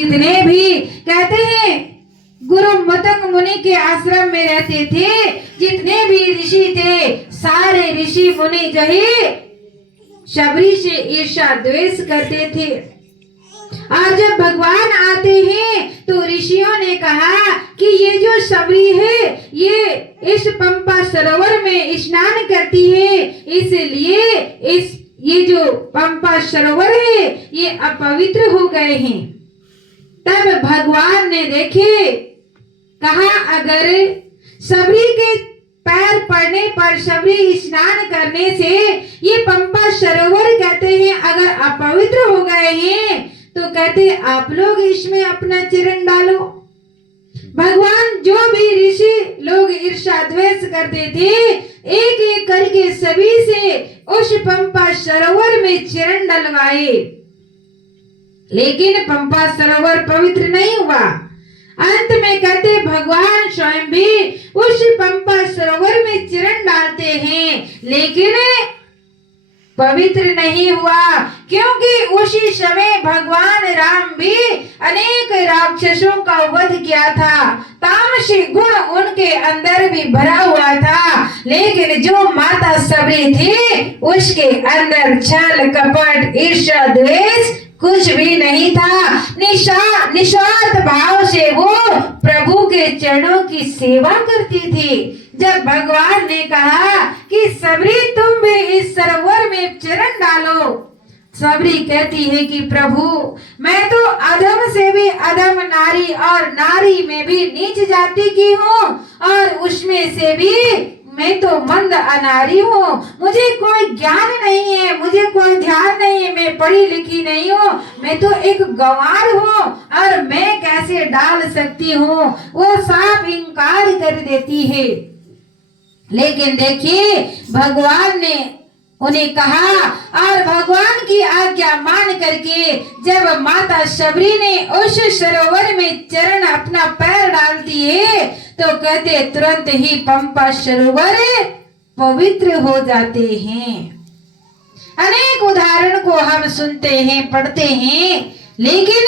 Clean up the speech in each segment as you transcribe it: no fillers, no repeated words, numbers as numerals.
जितने भी कहते हैं गुरु मतंग मुनि के आश्रम में रहते थे, जितने भी ऋषि थे, सारे ऋषि मुनि जो है शबरी से ईर्ष्या द्वेष करते थे। और जब भगवान आते हैं तो ऋषियों ने कहा कि ये जो शबरी है ये इस पंपा सरोवर में स्नान करती है, इसलिए ये जो पंपा सरोवर है ये अपवित्र हो गए हैं। तब भगवान ने देखे कहा अगर शबरी के पैर पड़ने पर, शबरी स्नान करने से ये पंपा सरोवर कहते हैं अगर अपवित्र हो गए हैं तो कहते आप लोग इसमें अपना चरण डालो। भगवान जो भी ऋषि लोग ईर्ष्या द्वेष करते थे एक एक करके सभी से उस पंपा सरोवर में चरण डलवाए, लेकिन पंपा सरोवर पवित्र नहीं हुआ। अंत में कहते भगवान स्वयं भी उस पंपा सरोवर में चरण डालते हैं, लेकिन पवित्र नहीं हुआ, क्योंकि उसी समय भगवान राम भी अनेक राक्षसों का वध किया था। तामसी गुण उनके अंदर भी भरा हुआ था, लेकिन जो माता शबरी थी उसके अंदर छल कपट ईर्ष्या द्वेष कुछ भी नहीं था। निस्वार्थ भाव से वो प्रभु के चरणों की सेवा करती थी। जब भगवान ने कहा कि शबरी तुम भी इस सरोवर में चरण डालो, शबरी कहती है कि प्रभु मैं तो अधम से भी अधम नारी और नारी में भी नीच जाति की हूँ, और उसमें से भी मैं तो मंद अनारी हूँ, मुझे कोई ज्ञान नहीं है, मुझे कोई ध्यान नहीं है, मैं पढ़ी लिखी नहीं हूँ, मैं तो एक गंवार हूँ और मैं कैसे डाल सकती हूँ। वो साफ इनकार कर देती है। लेकिन देखिए भगवान ने उन्हें कहा, और भगवान की आज्ञा मान करके जब माता शबरी ने उस सरोवर में चरण अपना पैर डाल दिए तो कहते तुरंत ही पंपा सरोवर पवित्र हो जाते हैं। अनेक उदाहरण को हम सुनते हैं, पढ़ते हैं, लेकिन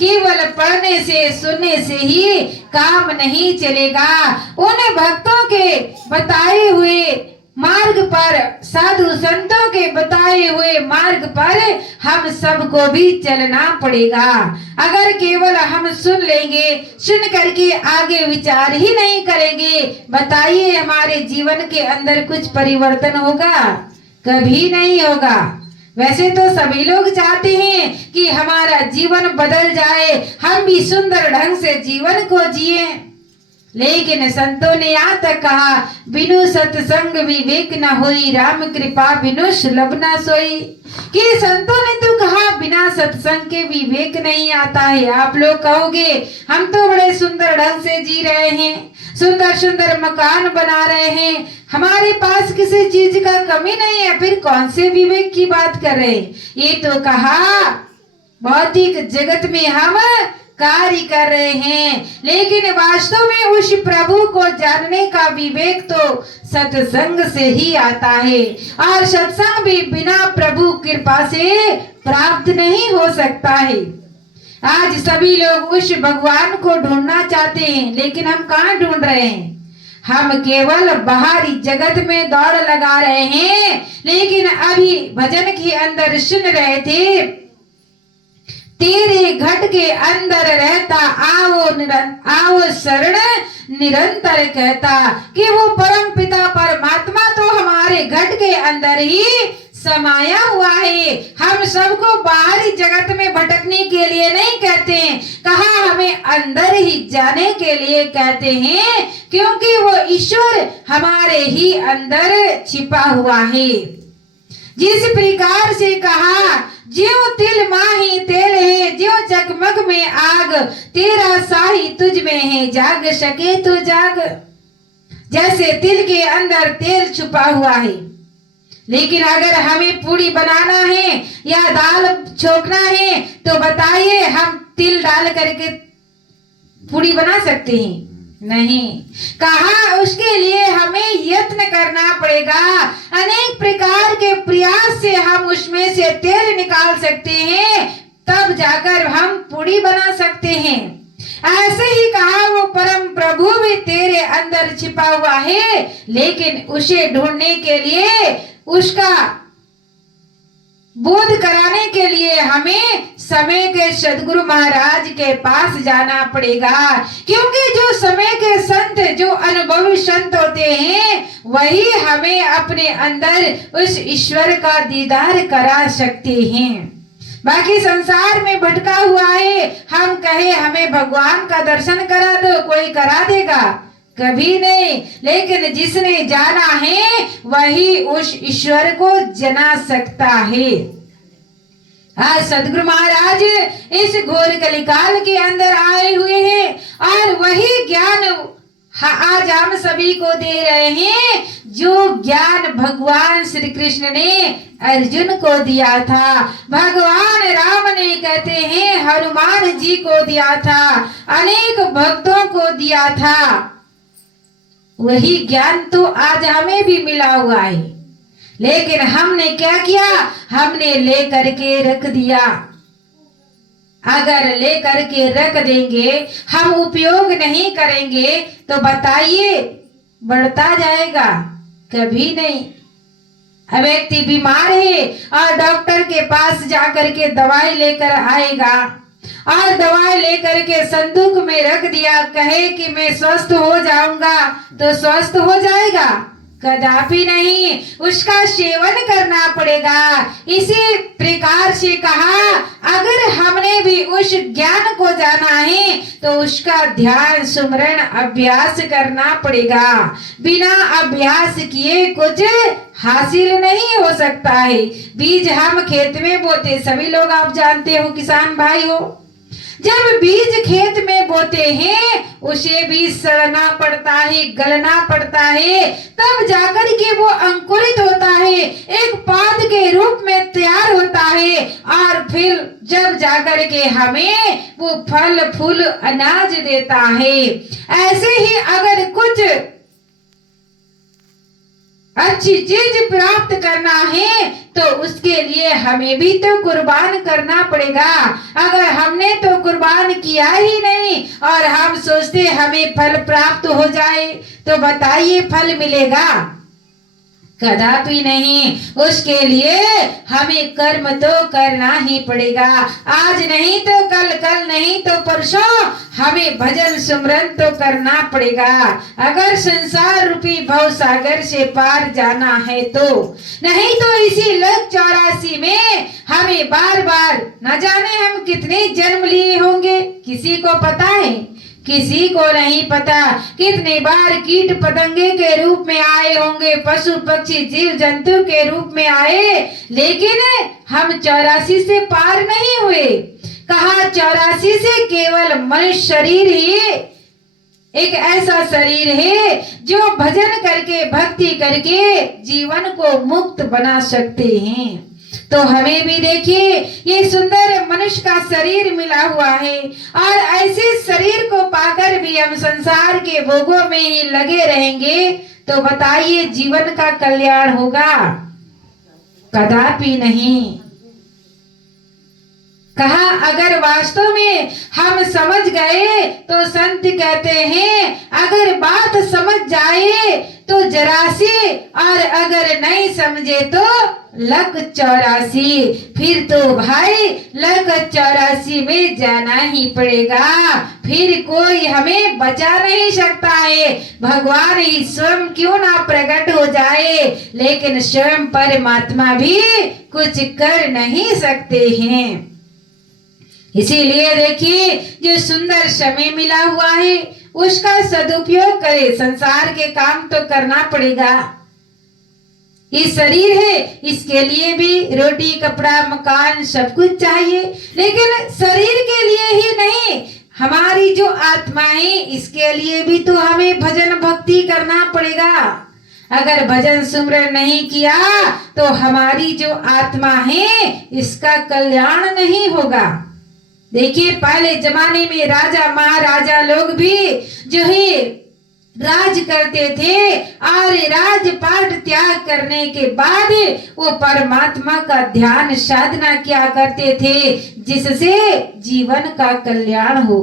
केवल पढ़ने से सुनने से ही काम नहीं चलेगा। उन भक्तों के बताए हुए मार्ग पर, साधु संतों के बताए हुए मार्ग पर हम सबको भी चलना पड़ेगा। अगर केवल हम सुन लेंगे, सुन करके आगे विचार ही नहीं करेंगे, बताइए हमारे जीवन के अंदर कुछ परिवर्तन होगा? कभी नहीं होगा। वैसे तो सभी लोग चाहते हैं कि हमारा जीवन बदल जाए, हम भी सुंदर ढंग से जीवन को जिए, लेकिन संतों ने यहाँ तक कहा बिनु सत्संग विवेक न होई, राम कृपा बिनु सुलभ न सोई। कि संतों ने तो कहा बिना सत्संग के विवेक नहीं आता है। आप लोग कहोगे हम तो बड़े सुंदर ढंग से जी रहे हैं, सुंदर सुंदर मकान बना रहे हैं, हमारे पास किसी चीज का कमी नहीं है, फिर कौन से विवेक की बात कर रहे हैं? ये तो कहा भौतिक जगत में हम कार्य कर रहे हैं, लेकिन वास्तव में उस प्रभु को जानने का विवेक तो सत्संग से ही आता है, और सत्संग भी बिना प्रभु कृपा से प्राप्त नहीं हो सकता है। आज सभी लोग उस भगवान को ढूंढना चाहते हैं, लेकिन हम कहाँ ढूंढ रहे हैं? हम केवल बाहरी जगत में दौड़ लगा रहे हैं। लेकिन अभी भजन के अंदर सुन रहे थे, तेरे घट के अंदर रहता आओ शरण निरंतर कहता, कि वो परम पिता परमात्मा तो हमारे घट के अंदर ही समाया हुआ है। हम सबको बाहरी जगत में भटकने के लिए नहीं कहते हैं, कहा हमें अंदर ही जाने के लिए कहते हैं, क्योंकि वो ईश्वर हमारे ही अंदर छिपा हुआ है। जिस प्रकार से कहा ज्यों तिल माही तेल है, ज्यों चकमक में आग, तेरा साही तुझ में है, जाग सके तो जाग। जैसे तिल के अंदर तेल छुपा हुआ है, लेकिन अगर हमें पूड़ी बनाना है या दाल छोकना है तो बताइए हम तिल डाल करके पूड़ी बना सकते हैं? नहीं। कहा उसके लिए हमें यत्न करना पड़ेगा, अनेक प्रकार के प्रयास से हम उसमें से तेल निकाल सकते हैं, तब जाकर हम पूड़ी बना सकते हैं। ऐसे ही कहा वो परम प्रभु भी तेरे अंदर छिपा हुआ है, लेकिन उसे ढूंढने के लिए, उसका बोध कराने के लिए हमें समय के सदगुरु महाराज के पास जाना पड़ेगा। क्योंकि जो समय के संत, जो अनुभवी संत होते हैं, वही हमें अपने अंदर उस ईश्वर का दीदार करा सकते हैं। बाकी संसार में भटका हुआ है, हम कहे हमें भगवान का दर्शन करा दो, कोई करा देगा? कभी नहीं। लेकिन जिसने जाना है वही उस ईश्वर को जना सकता है। आज सदगुरु महाराज इस घोर कलिकाल के अंदर आए हुए हैं और वही ज्ञान आज हम सभी को दे रहे हैं, जो ज्ञान भगवान श्री कृष्ण ने अर्जुन को दिया था, भगवान राम ने कहते हैं हनुमान जी को दिया था, अनेक भक्तों को दिया था। वही ज्ञान तो आज हमें भी मिला हुआ है, लेकिन हमने क्या किया? हमने ले करके रख दिया। अगर ले करके रख देंगे, हम उपयोग नहीं करेंगे, तो बताइए बढ़ता जाएगा? कभी नहीं। व्यक्ति बीमार है और डॉक्टर के पास जाकर के दवाई लेकर आएगा और दवाई लेकर के संदूक में रख दिया, कहे कि मैं स्वस्थ हो जाऊंगा, तो स्वस्थ हो जाएगा? कदापि नहीं। उसका सेवन करना पड़ेगा। इसी प्रकार से कहा, अगर हमने भी उस ज्ञान को जाना है तो उसका ध्यान, सुमरण, अभ्यास करना पड़ेगा। बिना अभ्यास किए कुछ हासिल नहीं हो सकता है। बीज हम खेत में बोते, सभी लोग आप जानते हो, किसान भाई हो। जब बीज खेत में बोते हैं, उसे भी सड़ना पड़ता है, गलना पड़ता है, तब जाकर के वो अंकुरित होता है, एक पौध के रूप में तैयार होता है, और फिर जब जाकर के हमें वो फल फूल अनाज देता है। ऐसे ही अगर कुछ अच्छी चीज प्राप्त करना है तो उसके लिए हमें भी तो कुर्बान करना पड़ेगा। अगर हमने तो कुर्बान किया ही नहीं और हम सोचते हमें फल प्राप्त हो जाए, तो बताइए फल मिलेगा? कदापि नहीं। उसके लिए हमें कर्म तो करना ही पड़ेगा। आज नहीं तो कल, कल नहीं तो परसों हमें भजन सुमरन तो करना पड़ेगा। अगर संसार रूपी भव सागर से पार जाना है तो, नहीं तो इसी लग 84 में हमें बार बार न जाने हम कितने जन्म लिए होंगे, किसी को पता है? किसी को नहीं पता। कितने बार कीट पतंगे के रूप में आए होंगे, पशु पक्षी जीव जंतु के रूप में आए, लेकिन हम 84 से पार नहीं हुए। कहा 84 से केवल मनुष्य शरीर ही एक ऐसा शरीर है जो भजन करके, भक्ति करके जीवन को मुक्त बना सकते हैं। तो हमें भी देखिए, ये सुंदर मनुष्य का शरीर मिला हुआ है और ऐसे शरीर को पाकर भी हम संसार के भोगों में ही लगे रहेंगे, तो बताइए जीवन का कल्याण होगा? कदापि नहीं। कहा अगर वास्तव में हम समझ गए तो संत कहते हैं, अगर बात समझ जाए तो जरा सी, और अगर नहीं समझे तो लक 84। फिर तो भाई लक 84 में जाना ही पड़ेगा, फिर कोई हमें बचा नहीं सकता है। भगवान ही स्वयं क्यों ना प्रकट हो जाए, लेकिन स्वयं परमात्मा भी कुछ कर नहीं सकते हैं। इसीलिए देखिए, जो सुंदर समय मिला हुआ है उसका सदुपयोग करे। संसार के काम तो करना पड़ेगा। ये शरीर है, इसके लिए भी रोटी कपड़ा मकान सब कुछ चाहिए, लेकिन शरीर के लिए ही नहीं, हमारी जो आत्मा है इसके लिए भी तो हमें भजन भक्ति करना पड़ेगा। अगर भजन सुमरन नहीं किया तो हमारी जो आत्मा है इसका कल्याण नहीं होगा। देखिए, पहले जमाने में राजा महाराजा लोग भी जो है राज करते थे और राजपाट त्याग करने के बाद वो परमात्मा का ध्यान साधना किया करते थे जिससे जीवन का कल्याण हो।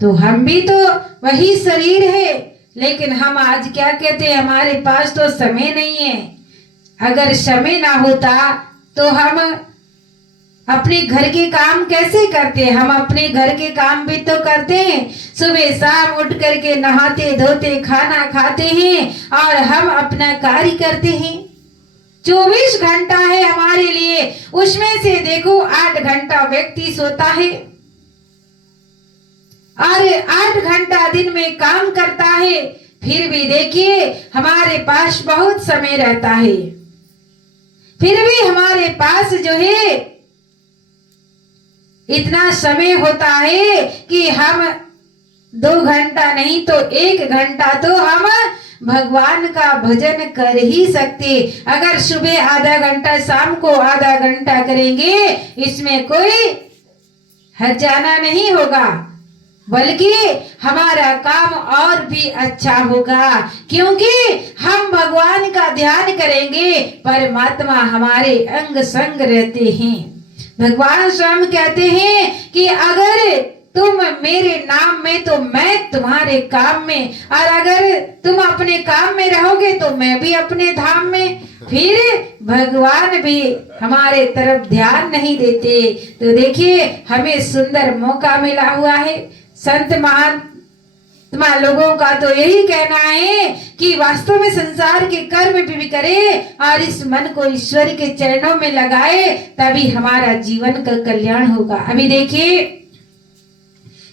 तो हम भी तो वही शरीर है, लेकिन हम आज क्या कहते हैं, हमारे पास तो समय नहीं है। अगर समय ना होता तो हम अपने घर के काम कैसे करते? हम अपने घर के काम भी तो करते हैं। सुबह शाम उठ करके नहाते धोते खाना खाते हैं और हम अपना कार्य करते हैं। 24 घंटा है हमारे लिए, उसमें से देखो 8 घंटा व्यक्ति सोता है और 8 घंटा दिन में काम करता है। फिर भी देखिए हमारे पास बहुत समय रहता है, फिर भी हमारे पास जो है इतना समय होता है कि हम 2 घंटा नहीं तो 1 घंटा तो हम भगवान का भजन कर ही सकते। अगर सुबह आधा घंटा शाम को आधा घंटा करेंगे इसमें कोई हर्जाना नहीं होगा, बल्कि हमारा काम और भी अच्छा होगा, क्योंकि हम भगवान का ध्यान करेंगे, परमात्मा हमारे अंग संग रहते हैं। भगवान स्वयं कहते हैं कि अगर तुम मेरे नाम में तो मैं तुम्हारे काम में, और अगर तुम अपने काम में रहोगे तो मैं भी अपने धाम में। फिर भगवान भी हमारे तरफ ध्यान नहीं देते। तो देखिए हमें सुंदर मौका मिला हुआ है। संत महात्मा लोगों का तो यही कहना है कि वास्तव में संसार के कर्म भी करे और इस मन को ईश्वर के चरणों में लगाए, तभी हमारा जीवन का कल्याण होगा। अभी देखिए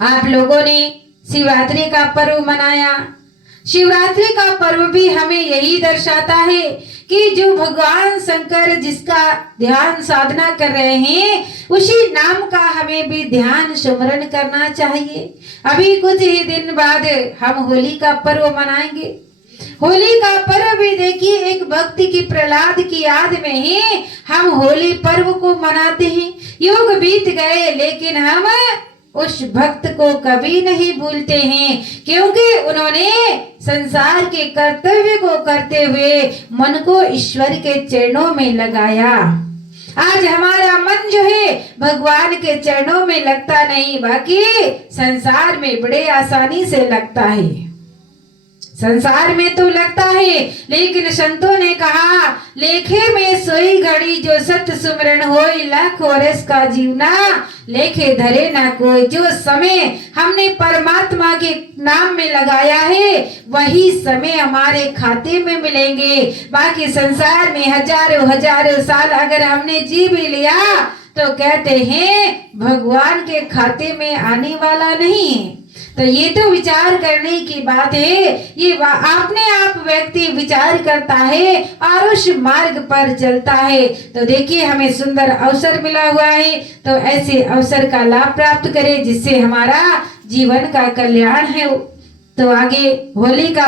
आप लोगों ने शिवरात्रि का पर्व मनाया। शिवरात्रि का पर्व भी हमें यही दर्शाता है कि जो भगवान शंकर जिसका ध्यान साधना कर रहे हैं, उसी नाम का हमें भी ध्यान स्मरण करना चाहिए। अभी कुछ ही दिन बाद हम होली का पर्व मनाएंगे। होली का पर्व भी देखिए एक भक्ति की प्रहलाद की याद में ही हम होली पर्व को मनाते हैं। युग बीत गए लेकिन हम उस भक्त को कभी नहीं भूलते हैं, क्योंकि उन्होंने संसार के कर्तव्य को करते हुए मन को ईश्वर के चरणों में लगाया। आज हमारा मन जो है भगवान के चरणों में लगता नहीं, बाकी संसार में बड़े आसानी से लगता है। संसार में तो लगता है, लेकिन संतों ने कहा लेखे में सोई घड़ी जो सत सुमरण होई, लाख वर्ष का जीवना लेखे धरे ना कोई। जो समय हमने परमात्मा के नाम में लगाया है वही समय हमारे खाते में मिलेंगे। बाकी संसार में हजारों हजारों साल अगर हमने जी भी लिया तो कहते हैं भगवान के खाते में आने वाला नहीं है। तो ये तो विचार करने की बात है। ये अपने आप व्यक्ति विचार करता है और उस मार्ग पर चलता है। तो देखिए हमें सुंदर अवसर मिला हुआ है, तो ऐसे अवसर का लाभ प्राप्त करें जिससे हमारा जीवन का कल्याण है। तो आगे होली का